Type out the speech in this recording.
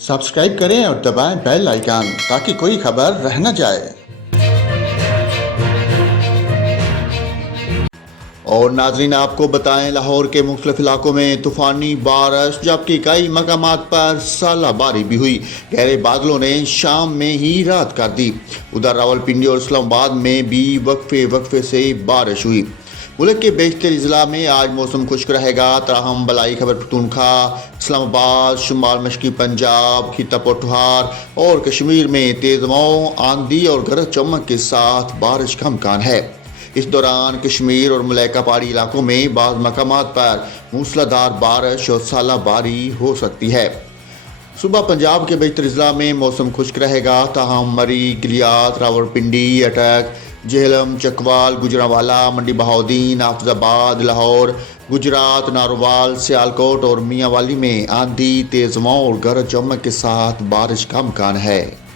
Subscribe करें और दबाएं बेल आइकन ताकि कोई खबर रह न जाए। और नाजरीन, आपको बताएं, लाहौर के मुख्तलिफ इलाकों में तूफ़ानी बारिश जबकि कई मकामात पर सालाबारी भी हुई। गहरे बादलों ने शाम में ही रात कर दी। उधर रावलपिंडी और इस्लामाबाद में भी वक्फे से बारिश हुई। मुल्क के बेशतर अजला में आज मौसम खुश्क रहेगा। ताहम बलाई खैबर पख्तूनख्वा, इस्लामाबाद, शुमाल मशरक़ी पंजाब, खित्ता पोठहार और कश्मीर में तेज़ हवाओं, आंधी और गरज चमक के साथ बारिश का इम्कान है। इस दौरान कश्मीर और मलैका पहाड़ी इलाकों में बाज़ मकामात पर मूसलाधार बारिश और सालाबारी हो सकती है। सुबह पंजाब के बेशतर अजला में मौसम खुश्क रहेगा। ताहम मरी, गिलियात, रावलपिंडी, अटक, जेहलम, चकवाल, गुजरांवाला, मंडी बहाउद्दीन, हाफिजाबाद, लाहौर, गुजरात, नारोवाल, सियालकोट और मियांवाली में आंधी, तेज़ हवाओं और गरज चमक के साथ बारिश का इम्कान है।